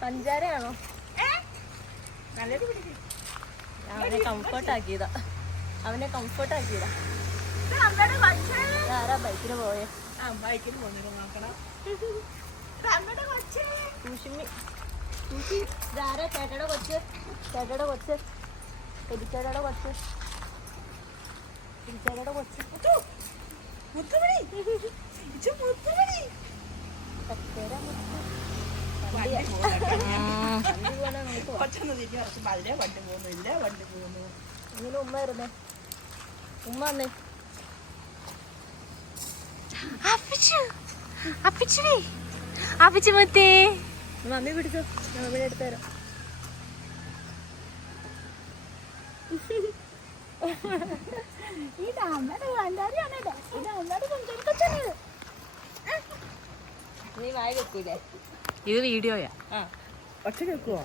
പഞ്ചാരയാണോ? അവനെ കംഫർട്ടാക്കിയതാ. ആരാ ബൈക്കിന് പോയേ? ഇതാരാ? ചേട്ടയുടെ കൊച്ച്. എലിച്ചേട്ടയുടെ കൊച്ച്. ഇങ്ങനെ ഉമ്മ വരുന്നേ. ഉമ്മ വന്നേ. മമ്മി പിടിച്ചോ, മമ്മി എടുത്തു തരാം. നീ വായി വെക്കൂലേ? ഇത് വീഡിയോയാ. ഒച്ച കേൾക്കുവോ?